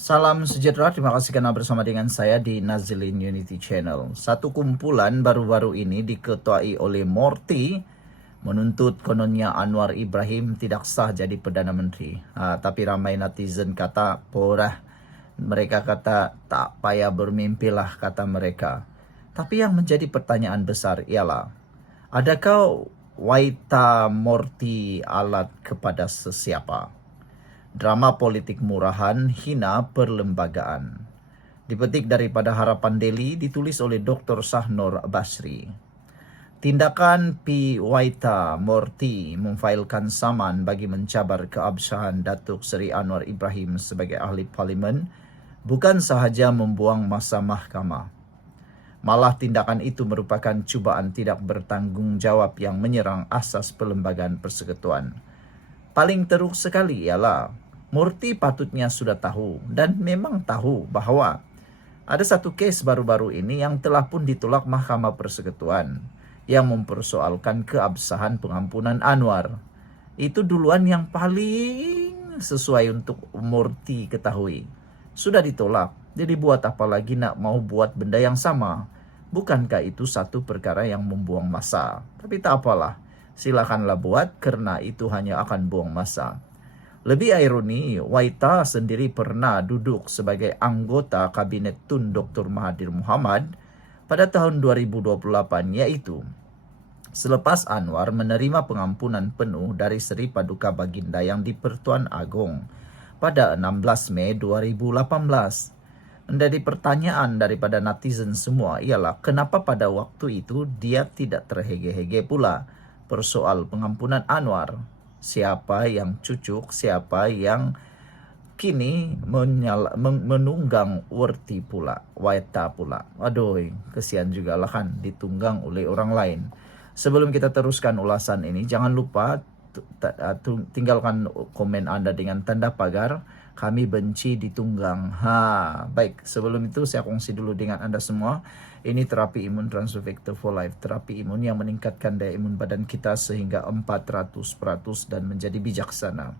Salam sejahtera, terima kasih karena bersama dengan saya di Nazilin Unity Channel. Satu kumpulan baru-baru ini diketuai oleh Morty menuntut kononnya Anwar Ibrahim tidak sah jadi Perdana Menteri. Tapi ramai netizen kata, porah. Mereka kata, tak payah bermimpilah, kata mereka. Tapi yang menjadi pertanyaan besar ialah, adakah Waita Morty alat kepada sesiapa? Drama politik murahan hina perlembagaan. Dipetik daripada Harapan Daily, ditulis oleh Dr. Sahnur Basri. Tindakan P. Waita Morty memfailkan saman bagi mencabar keabsahan Datuk Seri Anwar Ibrahim sebagai ahli parlimen bukan sahaja membuang masa mahkamah. Malah tindakan itu merupakan cubaan tidak bertanggungjawab yang menyerang asas perlembagaan persekutuan. Paling teruk sekali ialah Morty patutnya sudah tahu dan memang tahu bahawa ada satu kes baru-baru ini yang telah pun ditolak Mahkamah Persekutuan yang mempersoalkan keabsahan pengampunan Anwar. Itu duluan yang paling sesuai untuk Morty ketahui. Sudah ditolak, jadi buat apa lagi nak mau buat benda yang sama? Bukankah itu satu perkara yang membuang masa? Tapi tak apalah. Silakanlah buat karena itu hanya akan buang masa. Lebih ironi, Waita sendiri pernah duduk sebagai anggota Kabinet Tun Dr. Mahathir Mohamad pada tahun 2028, yaitu selepas Anwar menerima pengampunan penuh dari Seri Paduka Baginda yang di-Pertuan Agong pada 16 Mei 2018. Menjadi pertanyaan daripada netizen semua ialah kenapa pada waktu itu dia tidak terhege-hege pula persoal pengampunan Anwar. Siapa yang cucuk, siapa yang kini menunggang Waita pula. Aduh, kesian juga lah kan ditunggang oleh orang lain. Sebelum kita teruskan ulasan ini, jangan lupa tinggalkan komen Anda dengan tanda pagar. Kami benci ditunggang. Baik, sebelum itu saya kongsi dulu dengan Anda semua. Ini terapi imun Transfer Factor for Life. Terapi imun yang meningkatkan daya imun badan kita sehingga 400% dan menjadi bijaksana.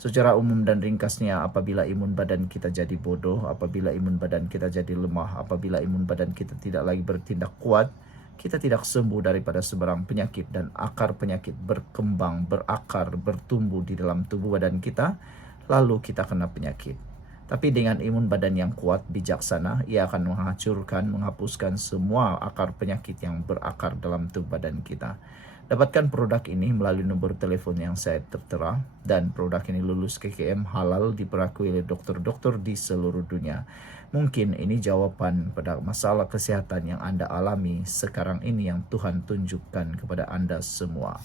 Secara umum dan ringkasnya, apabila imun badan kita jadi bodoh, apabila imun badan kita jadi lemah, apabila imun badan kita tidak lagi bertindak kuat, kita tidak sembuh daripada sebarang penyakit dan akar penyakit berkembang, berakar, bertumbuh di dalam tubuh badan kita, lalu kita kena penyakit. Tapi dengan imun badan yang kuat, bijaksana, ia akan menghancurkan, menghapuskan semua akar penyakit yang berakar dalam tubuh badan kita. Dapatkan produk ini melalui nomor telepon yang saya tertera, dan produk ini lulus KKM halal diperakui oleh dokter-dokter di seluruh dunia. Mungkin ini jawaban pada masalah kesehatan yang Anda alami sekarang ini yang Tuhan tunjukkan kepada Anda semua.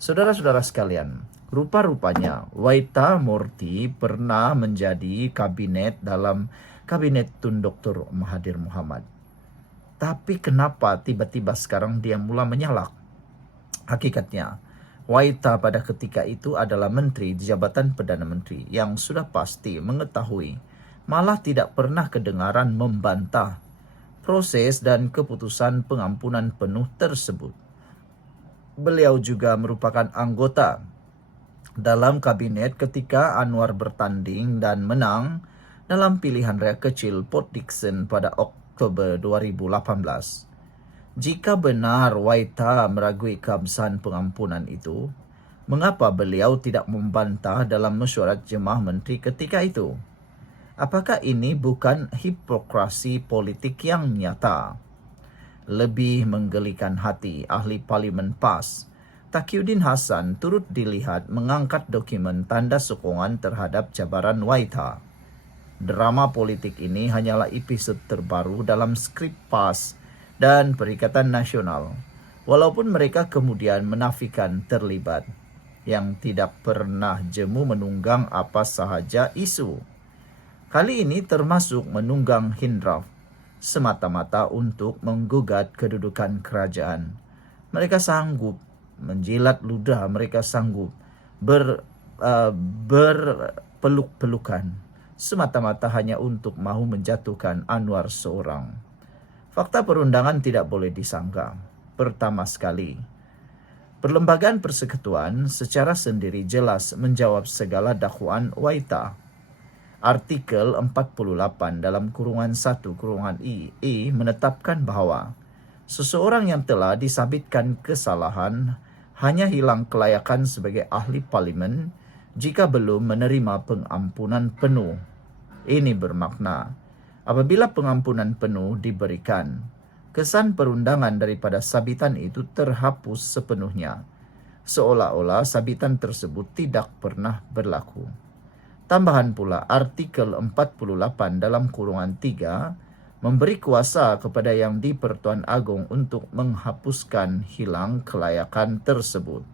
Saudara-saudara sekalian, rupa-rupanya Waita Morty pernah menjadi dalam kabinet Tun Dr. Mahathir Mohamad. Tapi kenapa tiba-tiba sekarang dia mula menyalak? Hakikatnya, Waita pada ketika itu adalah menteri di jabatan Perdana Menteri yang sudah pasti mengetahui, malah tidak pernah kedengaran membantah proses dan keputusan pengampunan penuh tersebut. Beliau juga merupakan anggota dalam kabinet ketika Anwar bertanding dan menang dalam pilihan raya kecil Port Dickson pada Oktober 2018. Jika benar Waita meragui keabsahan pengampunan itu, mengapa beliau tidak membantah dalam mesyuarat jemaah menteri ketika itu? Apakah ini bukan hipokrasi politik yang nyata? Lebih menggelikan hati, ahli parlimen PAS, Taqiyuddin Hasan turut dilihat mengangkat dokumen tanda sokongan terhadap cabaran Waita. Drama politik ini hanyalah episod terbaru dalam skrip PAS dan Perikatan Nasional, walaupun mereka kemudian menafikan terlibat, yang tidak pernah jemu menunggang apa sahaja isu. Kali ini termasuk menunggang Hindraf, semata-mata untuk menggugat kedudukan kerajaan. Mereka sanggup menjilat ludah, mereka sanggup berpeluk-pelukan, semata-mata hanya untuk mahu menjatuhkan Anwar seorang. Fakta perundangan tidak boleh disangka. Pertama sekali, Perlembagaan Persekutuan secara sendiri jelas menjawab segala dakwaan Waita. Artikel 48 dalam kurungan 1 kurungan I menetapkan bahawa seseorang yang telah disabitkan kesalahan hanya hilang kelayakan sebagai ahli parlimen jika belum menerima pengampunan penuh. Ini bermakna, apabila pengampunan penuh diberikan, kesan perundangan daripada sabitan itu terhapus sepenuhnya, seolah-olah sabitan tersebut tidak pernah berlaku. Tambahan pula, artikel 48 dalam kurungan 3 memberi kuasa kepada Yang di-Pertuan Agong untuk menghapuskan hilang kelayakan tersebut.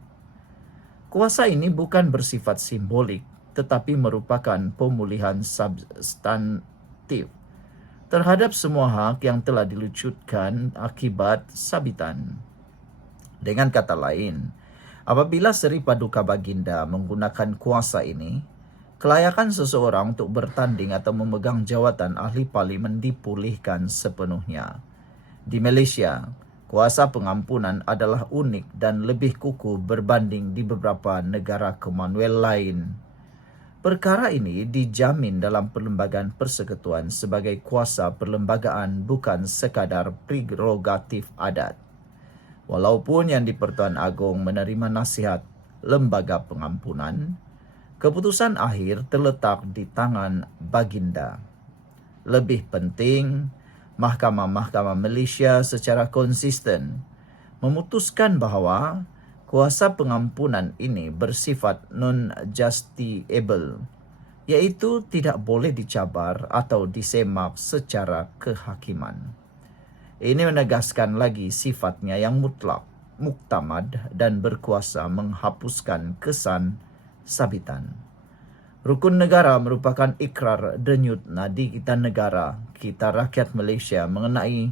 Kuasa ini bukan bersifat simbolik, tetapi merupakan pemulihan substantif terhadap semua hak yang telah dilucutkan akibat sabitan. Dengan kata lain, apabila Seri Paduka Baginda menggunakan kuasa ini, kelayakan seseorang untuk bertanding atau memegang jawatan ahli parlimen dipulihkan sepenuhnya. Di Malaysia, kuasa pengampunan adalah unik dan lebih kukuh berbanding di beberapa negara Commonwealth lain. Perkara ini dijamin dalam Perlembagaan Persekutuan sebagai kuasa perlembagaan, bukan sekadar prerogatif adat. Walaupun Yang di-Pertuan Agong menerima nasihat lembaga pengampunan, keputusan akhir terletak di tangan Baginda. Lebih penting, mahkamah-mahkamah Malaysia secara konsisten memutuskan bahawa kuasa pengampunan ini bersifat non-justiciable, iaitu tidak boleh dicabar atau disemak secara kehakiman. Ini menegaskan lagi sifatnya yang mutlak, muktamad dan berkuasa menghapuskan kesan sabitan. Rukun negara merupakan ikrar denyut nadi kita negara, kita rakyat Malaysia mengenai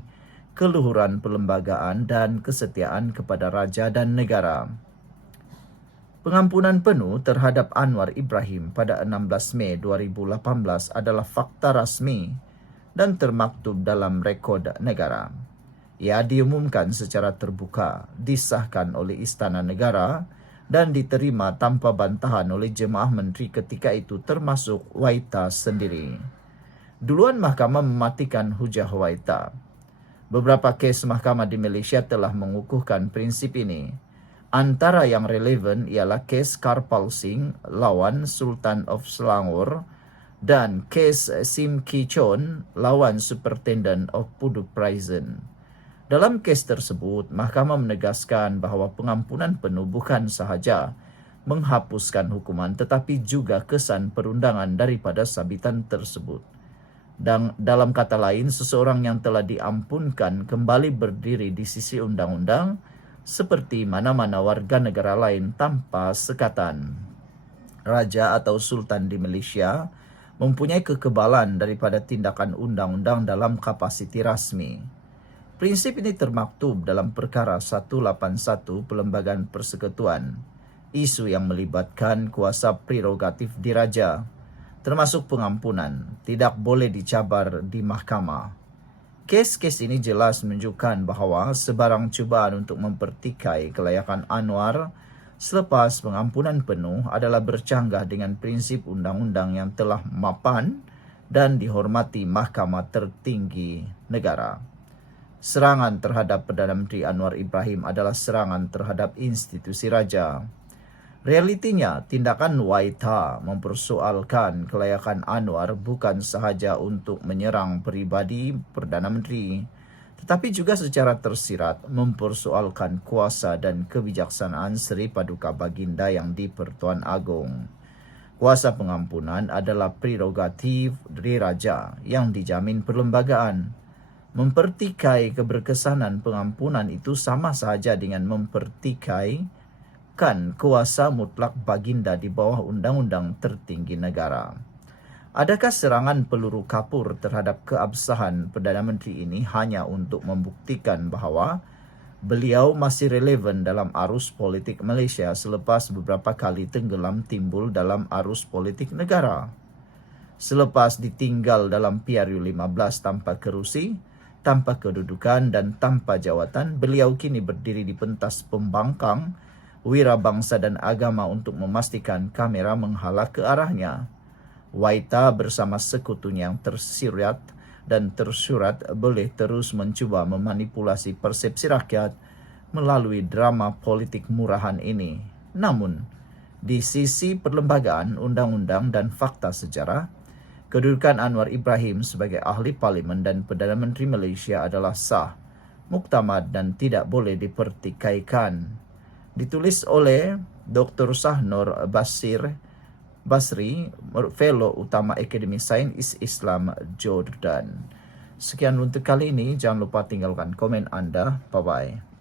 keluhuran perlembagaan dan kesetiaan kepada raja dan negara. Pengampunan penuh terhadap Anwar Ibrahim pada 16 Mei 2018 adalah fakta rasmi dan termaktub dalam rekod negara. Ia diumumkan secara terbuka, disahkan oleh Istana Negara dan diterima tanpa bantahan oleh jemaah menteri ketika itu, termasuk Waita sendiri. Duluan mahkamah mematikan hujah Waita. Beberapa kes mahkamah di Malaysia telah mengukuhkan prinsip ini. Antara yang relevan ialah kes Karpal Singh lawan Sultan of Selangor dan kes Sim Kee Chon lawan Superintendent of Puduk Prison. Dalam kes tersebut, mahkamah menegaskan bahawa pengampunan penuh bukan sahaja menghapuskan hukuman tetapi juga kesan perundangan daripada sabitan tersebut. Dan dalam kata lain, seseorang yang telah diampunkan kembali berdiri di sisi undang-undang seperti mana-mana warga negara lain tanpa sekatan. Raja atau Sultan di Malaysia mempunyai kekebalan daripada tindakan undang-undang dalam kapasiti rasmi. Prinsip ini termaktub dalam Perkara 181 Perlembagaan Persekutuan, isu yang melibatkan kuasa prerogatif diraja, termasuk pengampunan, tidak boleh dicabar di mahkamah. Kes-kes ini jelas menunjukkan bahawa sebarang cubaan untuk mempertikai kelayakan Anwar selepas pengampunan penuh adalah bercanggah dengan prinsip undang-undang yang telah mapan dan dihormati mahkamah tertinggi negara. Serangan terhadap Perdana Menteri Anwar Ibrahim adalah serangan terhadap institusi raja. Realitinya, tindakan Waita mempersoalkan kelayakan Anwar bukan sahaja untuk menyerang peribadi Perdana Menteri, tetapi juga secara tersirat mempersoalkan kuasa dan kebijaksanaan Seri Paduka Baginda Yang di-Pertuan Agong. Kuasa pengampunan adalah prerogatif dari raja yang dijamin perlembagaan. Mempertikai keberkesanan pengampunan itu sama sahaja dengan mempertikai kuasa mutlak Baginda di bawah undang-undang tertinggi negara. Adakah serangan peluru kapur terhadap keabsahan Perdana Menteri ini hanya untuk membuktikan bahawa beliau masih relevan dalam arus politik Malaysia selepas beberapa kali tenggelam timbul dalam arus politik negara? Selepas ditinggal dalam PRU15 tanpa kerusi, tanpa kedudukan dan tanpa jawatan, beliau kini berdiri di pentas pembangkang wira bangsa dan agama untuk memastikan kamera menghala ke arahnya. Waita bersama sekutunya yang tersirat dan tersurat boleh terus mencoba memanipulasi persepsi rakyat melalui drama politik murahan ini. Namun, di sisi perlembagaan, undang-undang, dan fakta sejarah, kedudukan Anwar Ibrahim sebagai ahli parlimen dan Perdana Menteri Malaysia adalah sah, muktamad, dan tidak boleh dipertikaikan. Ditulis oleh Dr. Sahnur Basri, Fellow Utama Akademi Sains Islam Jordan. Sekian untuk kali ini. Jangan lupa tinggalkan komen Anda. Bye-bye.